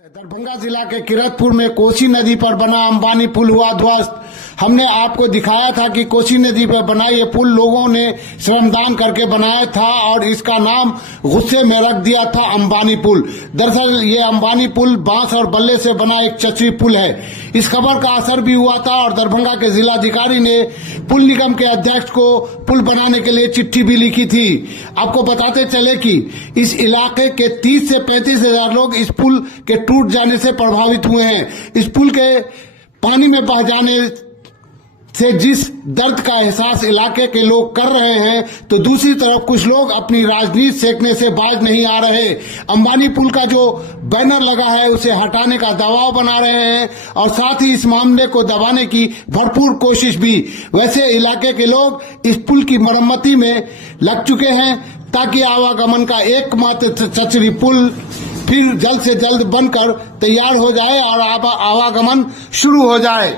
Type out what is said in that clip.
दरभंगा जिला के किरतपुर में कोसी नदी पर बना अंबानी पुल हुआ ध्वस्त। हमने आपको दिखाया था कि कोसी नदी पर बना ये पुल लोगों ने श्रमदान करके बनाया था और इसका नाम गुस्से में रख दिया था अंबानी पुल। दरअसल ये अंबानी पुल बांस और बल्ले से बना एक चचरी पुल है। इस खबर का असर भी हुआ था और दरभंगा के जिलाधिकारी ने पुल निगम के अध्यक्ष को पुल बनाने के लिए चिट्ठी भी लिखी थी। आपको बताते चले कि इस इलाके के 30 से 35 हजार लोग इस पुल के टूट जाने से प्रभावित हुए हैं। इस पुल के पानी में बह जाने से जिस दर्द का एहसास इलाके के लोग कर रहे हैं, तो दूसरी तरफ कुछ लोग अपनी राजनीति सेकने से बाज नहीं आ रहे। अंबानी पुल का जो बैनर लगा है उसे हटाने का दबाव बना रहे हैं और साथ ही इस मामले को दबाने की भरपूर कोशिश भी। वैसे इलाके के लोग इस पुल की मरम्मती में लग चुके हैं ताकि आवागमन का एकमात्र चचरी पुल फिर जल्द से जल्द बनकर तैयार हो जाए और आवागमन शुरू हो जाए।